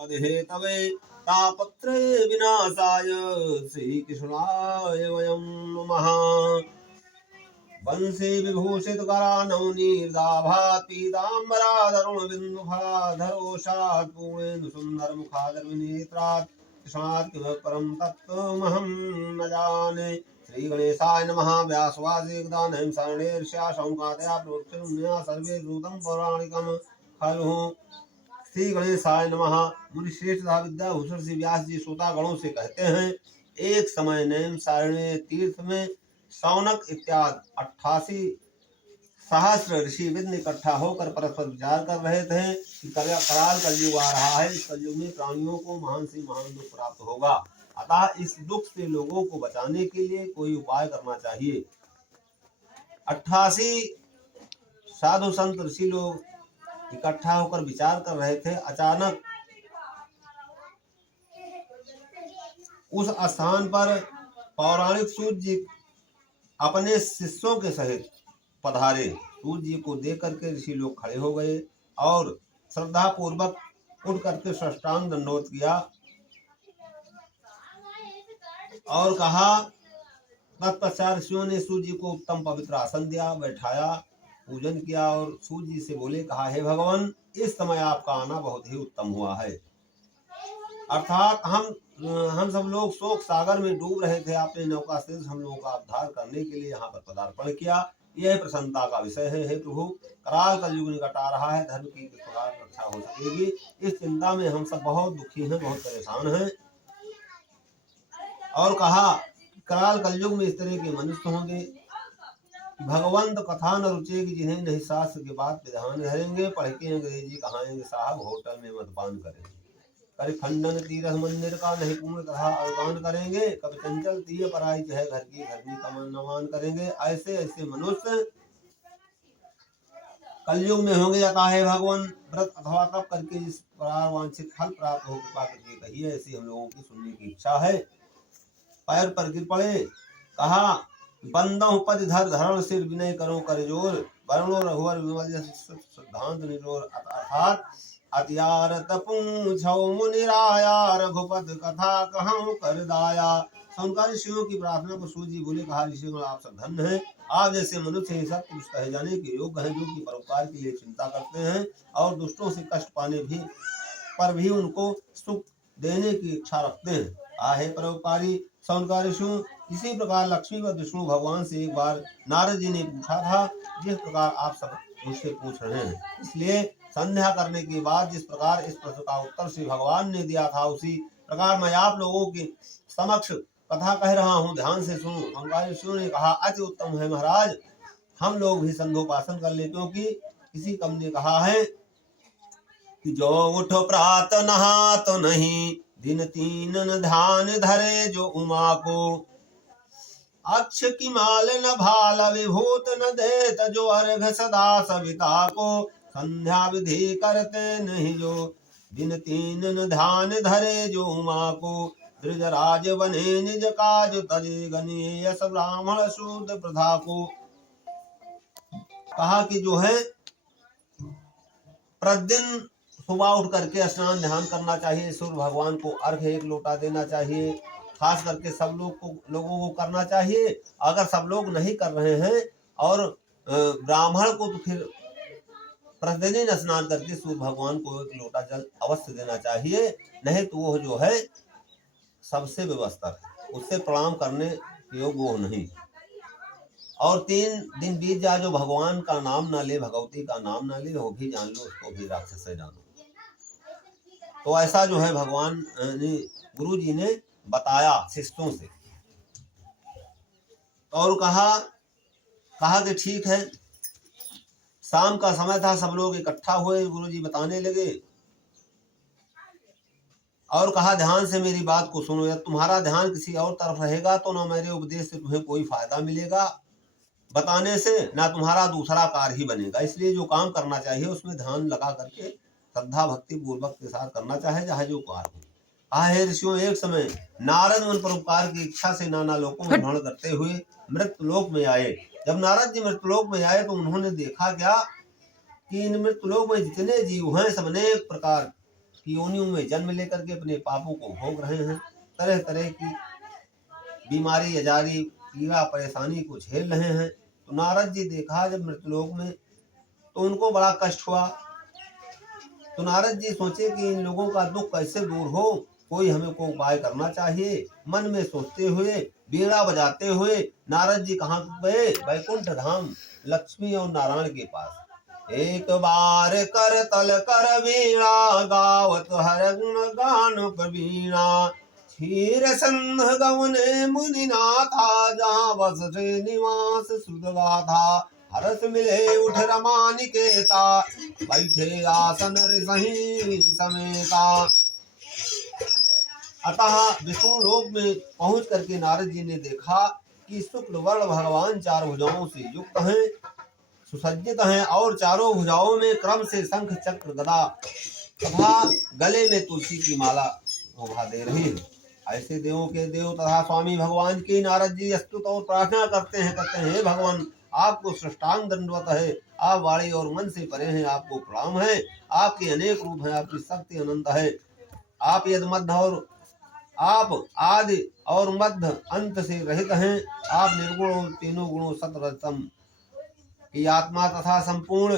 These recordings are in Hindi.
हेतवे तापत्रय विनाशाय श्रीकृष्णाय वयं नमः। वंशी विभूषित करानौ नीर्दाभात् पीताम्बराधरुण बिन्दुफलाधरोषात् पूर्णेन्दु सुन्दर मुखादर विनेत्रात् कृष्णात् किमपि परं तत्त्वमहं न जाने। श्री गणेशाय नमः। व्यासवासी एकदानयं शरणेर्ष्या शौकादया प्रोक्षुण्या सर्वे दूतं पौराणिकं खलु। श्री गणेशाय नमः। मुनि श्रेष्ठ विद्याभूषण श्री व्यास जी श्रोता गणों से कहते हैं, एक समय नैम सारण्य तीर्थ में शौनक इत्यादि 88 सहस्र ऋषि विद्य इकट्ठा होकर परस्पर विचार कर रहे थे कि कराल कलयुग आ रहा है। इस कलयुग में प्राणियों को महान से महान दुख प्राप्त होगा, अतः इस दुख से लोगों को बचाने के लिए कोई उपाय करना चाहिए। 88 साधु संत ऋषि लोग इकट्ठा होकर विचार कर रहे थे। अचानक उस स्थान पर पौराणिक सूर्य जी अपने शिष्यों के सहित पधारे। सूर्य जी को देख करके ऋषि लोग खड़े हो गए और श्रद्धा पूर्वक उठ करके साष्टांग दंडवत किया और कहा। तत्पश्चात ऋषियों ने सूर्य जी को उत्तम पवित्र आसन दिया, बैठाया, पूजन किया और सूर्य जी से बोले, कहा, हे भगवान, इस समय आपका आना बहुत ही उत्तम हुआ है। अर्थात हम सब लोग शोक सागर में डूब रहे थे, आपने नौका से हम लोगों का उद्धार करने के लिए यहाँ पर पदार्पण किया। यह प्रसन्नता का विषय है। हे प्रभु, कराल कलयुग निकट आ रहा है, धर्म की किस प्रकार रक्षा हो सकेगी, इस चिंता में हम सब बहुत दुखी हैं, बहुत परेशान हैं। और कहा, कराल कलयुग में इस तरह के मनुष्य होंगे, भगवंत कथा न रुचेगी, जिन्हें नहीं शास्त्र के बाद विधान धरेंगे, पढ़ के अंग्रेजी कहाएंगे साहब, होटल में मदपान करेंगे, कर खंडन तीरथ मंदिर का नहीं पूर्ण कथा अवगान करेंगे, कभी चंचल तीय पराई है घर की का नमान करेंगे। ऐसे ऐसे मनुष्य कलयुग में होंगे। अतः है भगवान, व्रत अथवा तप करके इस प्रकार वांछित फल प्राप्त हो कृपा करके कहिए, ऐसी हम लोगों की सुनने की इच्छा है। पैर पर गिर पड़े, कहा, बंदहु पद धर धरण सिर विनय करो कर जोर, वरुणो रघुवर विमल सिद्धांत निरोर। अर्थात अत्यारत पूछौ मुनिराया, रघुपद कथा कहूँ कर दाया। शंकर ऋषियों की प्रार्थना पर सूर्य जी बोले, कहा, ऋषिगण आप सब धन्य हैं, आप जैसे मनुष्य हैं सब पुरुष कहे जाने के योग्य हैं, जो कि परोपकार के लिए चिंता करते हैं और दुष्टों से कष्ट पाने पर भी उनको सुख देने की इच्छा रखते हैं। आहे परोपकारी शौनकार ऋषि। इसी प्रकार लक्ष्मी व विष्णु भगवान से एक बार नारद जी ने पूछा था, जिस प्रकार आप सब मुझसे पूछ रहे हैं। इसलिए संध्या करने के बाद जिस प्रकार इस प्रश्न का उत्तर श्री भगवान ने दिया था, उसी प्रकार मैं आप लोगों के समक्ष कथा कह रहा हूँ, ध्यान से सुनो। शौनकार ऋषियों ने कहा, अति उत्तम है महाराज, हम लोग भी संध्योपासन कर ले, क्योंकि किसी कम ने कहा है कि जो उठ प्रात नहा तो नहीं, दिन तीन ध्यान धरे जो उमा को, अक्ष की माल न भाल विभूत न देत जो अर्घ सदा सविता को, संध्या विधि करते नहीं जो दिन तीन ध्यान धरे जो उमा को, द्विजराज बने निज काज तजे गने, यस ब्राह्मण शूद्र प्रथा को। कहा कि जो है प्रतिदिन सुबह उठ करके स्नान ध्यान करना चाहिए, सूर्य भगवान को अर्घ 1 लोटा देना चाहिए, खास करके सब लोगों को करना चाहिए। अगर सब लोग नहीं कर रहे हैं और ब्राह्मण को, तो फिर प्रतिदिन स्नान करके सूर्य भगवान को 1 लोटा जल अवश्य देना चाहिए, नहीं तो वो जो है सबसे व्यवस्था है, उससे प्रणाम करने योग्य वो नहीं। और 3 दिन बीत जाए जो भगवान का नाम ना ले, भगवती का नाम ना ले, वो भी जान लो उसको भी राक्षस है जानो। तो ऐसा जो है भगवान गुरु जी ने बताया शिष्यों से और कहा कि ठीक है। शाम का समय था, सब लोग इकट्ठा हुए, गुरु जी बताने लगे और कहा, ध्यान से मेरी बात को सुनो, यदि तुम्हारा ध्यान किसी और तरफ रहेगा तो ना मेरे उपदेश से तुम्हें कोई फायदा मिलेगा बताने से, ना तुम्हारा दूसरा कार्य ही बनेगा। इसलिए जो काम करना चाहिए उसमें ध्यान लगा करके श्रद्धा भक्ति पूर्वक के साथ करना चाहिए, चाहे जो कार्य हो। हे ऋषियों, एक समय नारद उन परोपकार की इच्छा से नाना लोकों में भ्रमण करते हुए मृत्युलोक में आए। जब नारद जी मृत्युलोक में आए तो उन्होंने देखा क्या कि इन मृत्युलोक में जितने जीव हैं सब अनेक प्रकार की योनियों में जन्म लेकर के अपने पापों को भोग रहे हैं, तरह तरह की बीमारी अजारी पीड़ा परेशानी को झेल रहे हैं। तो नारद जी देखा जब मृतलोक में तो उनको बड़ा कष्ट हुआ। तो नारद जी सोचे कि इन लोगों का दुख कैसे दूर हो, कोई हमें को उपाय करना चाहिए। मन में सोचते हुए बीड़ा बजाते हुए नारद जी कहाँ गए? वैकुंठ धाम लक्ष्मी और नारायण के पास। एक बार कर तल कर वीणा गावत हर गुण गान प्रवीणा, क्षीर संध गवने मुनि नाथा जा बस निवास सुध गाथा, हरस मिले उठ रमा निकेता, बैठे आसन ऋषि समेता। अतः विष्णु लोक में पहुंच करके नारद जी ने देखा कि शुक्ल वर्ण भगवान चार भुजाओं से युक्त हैं, सुसज्जित हैं और चारों भुजाओं में क्रम से शंख चक्र गदा तथा गले में तुलसी की माला शोभा दे रही है। ऐसे देवों के देव तथा स्वामी भगवान की नारद जी स्तुत और प्रार्थना करते हैं, कहते हैं हे भगवान आपको साष्टांग दंडवत है, आप वाणी और मन से परे हैं, आपको प्रणाम है। आपके अनेक रूप हैं, आपकी शक्ति अनंत है। आप यद मध्य और आप आदि और मध्य अंत से रहित हैं। आप निर्गुण और तीनों गुणों सतरतम की आत्मा तथा संपूर्ण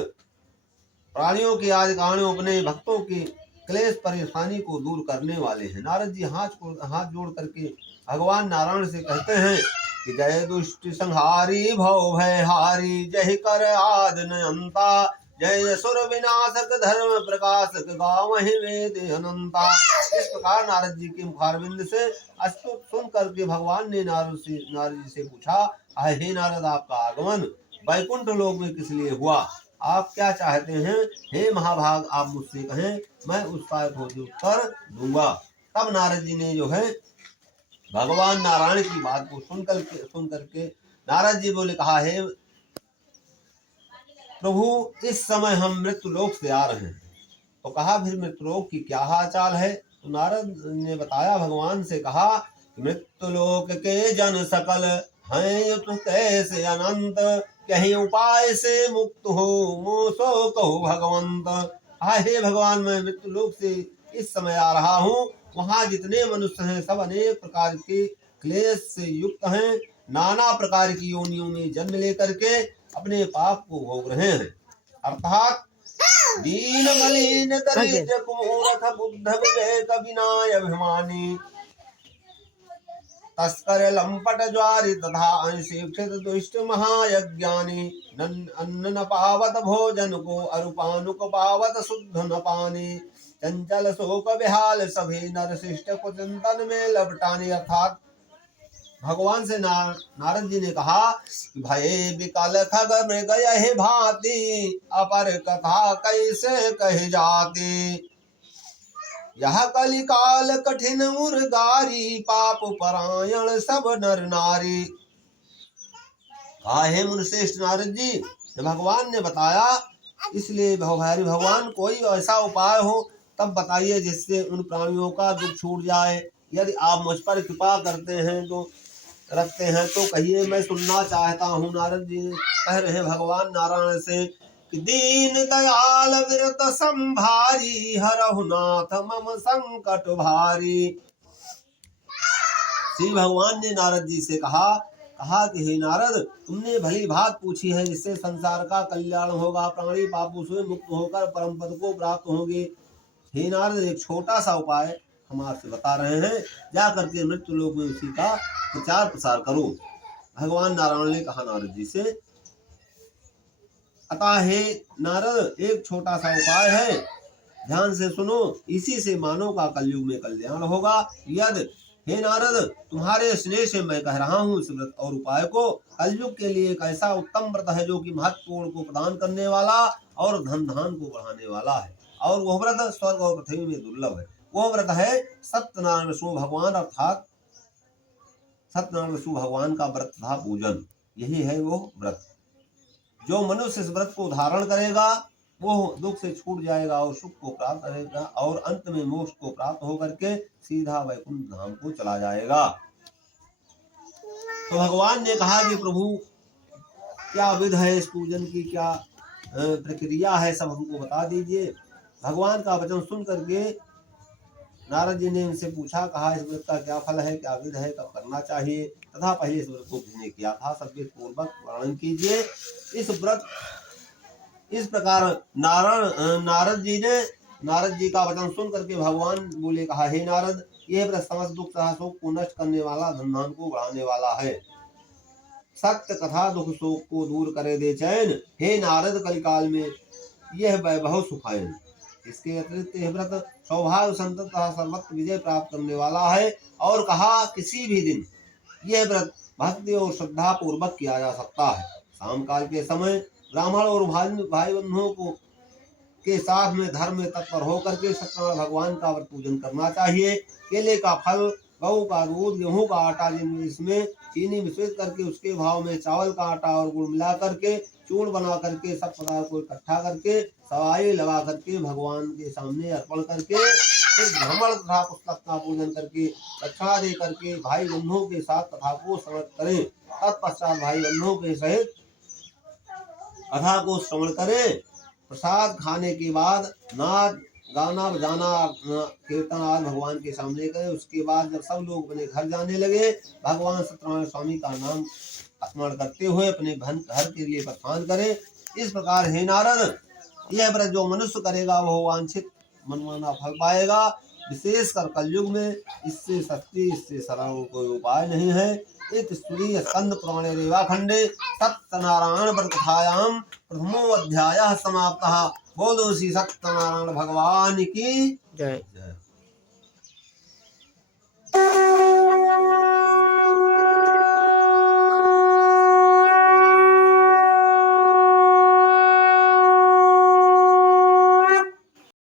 प्राणियों की आदि कारणों अपने भक्तों की क्लेश परेशानी को दूर करने वाले हैं। नारद जी हाथ जोड़ करके भगवान नारायण से कहते हैं कि जय दुष्ट संहारी भव भयहारी, जय कर आदि नयंता, जय सुर विनाशक धर्म प्रकाशक गावहि वेद अनंता। इस प्रकार नारद जी के मुखारविंद से अस्तुत सुन करके भगवान ने नारद जी से पूछा, हे नारद आपका आगमन वैकुंठ लोक में किस लिए हुआ? आप क्या चाहते हैं? हे महाभाग आप मुझसे कहें, मैं उसका उत्तर दूंगा। तब नारद जी ने जो है भगवान नारायण की बात को सुन करके नारद जी बोले, कहा हे प्रभु इस समय हम मृत्यु लोक से आ रहे हैं। तो कहा फिर मृत्यु लोक की क्या हालचाल है? तो नारद ने बताया, भगवान से कहा मृत्यु लोक के जन सकल हैं युत कैसे अनंत, कहीं उपाय से मुक्त हो मोसो कहो भगवंत। हे भगवान मैं मृत्यु लोक से इस समय आ रहा हूँ। वहाँ जितने मनुष्य हैं सब अनेक प्रकार के क्लेश से युक्त हैं, नाना प्रकार की योनियों में जन्म लेकर के अपने पाप को भोग रहे हैं। अर्थात दीन मलिन दरिद्र कुमूर्ख बुद्ध विवेक विनय अभिमानी, तस्कर लंपट ज्वारी तथा अशिक्षित दुष्ट महायज्ञानी, अन्न न पावत भोजन को अरुपानुक पावत शुद्ध न पानी, चंचल शोक विहाल सभी नर शिष्ट को चिंतन में लपटानी। अर्थात भगवान से नारद जी ने कहा, भय विकल खग मृग यह भांति, अपर कथा कैसे कही जाती, यह कलिकाल कठिन उर्गारी, पाप परायण सब नर नारी। हे मुनिश्रेष्ठ नारद जी, जब भगवान ने बताया इसलिए भगवान कोई ऐसा उपाय हो तब बताइए जिससे उन प्राणियों का दुख छूट जाए। यदि आप मुझ पर कृपा करते हैं तो रखते हैं तो कहिए, मैं सुनना चाहता हूँ। नारद जी कह रहे भगवान नारायण से कि दीन दयाल विरत संभारी, हरहु नाथ मम संकट भारी। श्री भगवान ने नारद जी से कहा कि हे नारद तुमने भली बात पूछी है, जिससे संसार का कल्याण होगा, प्राणी पापों से मुक्त होकर परम पद को प्राप्त होंगे। हे नारद एक छोटा सा उपाय हम आपसे बता रहे हैं, जा करके मृत्यु लोक में उसी का प्रचार प्रसार करो। भगवान नारायण ने कहा नारद जी से, अतः हे नारद एक छोटा सा उपाय है, ध्यान से सुनो, इसी से मानव का कलयुग में कल्याण होगा। यद हे नारद तुम्हारे स्नेह से मैं कह रहा हूँ इस व्रत और उपाय को। कलयुग के लिए एक ऐसा उत्तम व्रत है जो कि महत्वपूर्ण को प्रदान करने वाला और धन धान को बढ़ाने वाला है, और वह व्रत स्वर्ग और पृथ्वी में दुर्लभ है। वह व्रत है सत्यनारायण विष्णु भगवान, अर्थात सत्यनारायण विष्णु भगवान का व्रत तथा पूजन। यही है वो व्रत। जो मनुष्य इस व्रत को धारण करेगा वो दुख से छूट जाएगा और सुख को प्राप्त करेगा, और अंत में मोक्ष को प्राप्त होकर के सीधा वैकुंठ धाम को चला जाएगा। तो भगवान ने कहा कि प्रभु क्या विध है इस पूजन की, क्या प्रक्रिया है, सब हमको बता दीजिए। भगवान का वचन सुन करके नारद जी ने इनसे पूछा, कहा इस व्रत का क्या फल है, क्या विध है, कब करना चाहिए तथा पहले इस व्रत को किसने किया था, सब विध पूर्वक वर्णन कीजिए। इस प्रकार नारद जी का वचन सुन करके भगवान बोले, कहा हे नारद, यह व्रत समस्त दुख तथा शोक को नष्ट करने वाला, धन को बढ़ाने वाला है, सत्य कथा दुख शोक को दूर करे दे चैन। हे नारद, कलिकाल में यह वैभव सुखायन। इसके अतिरिक्त यह व्रत सौभाग्य संतत तथा सर्वत्र विजय प्राप्त करने वाला है। और कहा किसी भी दिन यह व्रत भक्ति और श्रद्धा पूर्वक किया जा सकता है। शाम काल के समय ब्राह्मण और भाई बंधुओं को के साथ में धर्म में तत्पर होकर के सत्यनारायण भगवान का व्रत पूजन करना चाहिए। केले का फल, गऊ का दूध, गेहूं का आटा, जिसमें चीनी मिश्रित करके उसके भाव में चावल का आटा और गुड़ मिला करके चूर्ण बना करके सब पदार्थ को इकट्ठा करके सवाई लगा करके भगवान के सामने अर्पण करके फिर ब्राह्मण तथा पुस्तक का पूजन करके दक्षिणा दे करके भाई बंधुओं के साथ कथा को श्रवण करें। तत्पश्चात भाई बंधुओं के सहित कथा को श्रवण करें। प्रसाद खाने के बाद नाच गाना बजाना कीर्तन आज भगवान के सामने करें। उसके बाद जब सब लोग अपने घर जाने लगे, भगवान सत्यनारायण स्वामी का नाम स्मरण करते हुए अपने घर के लिए प्रस्थान करें। इस प्रकार हे नारद, यह व्रत जो मनुष्य करेगा वह वांछित मनमाना फल पाएगा। विशेषकर कलयुग में इससे शक्ति, इससे सरल कोई उपाय नहीं है। इत सूर्य स्कंद पुराणे रेवाखंडे सत्यनारायण व्रत कथायाम प्रथमो अध्यायः समाप्तः। बोलो श्री सत्यनारायण भगवान की जय।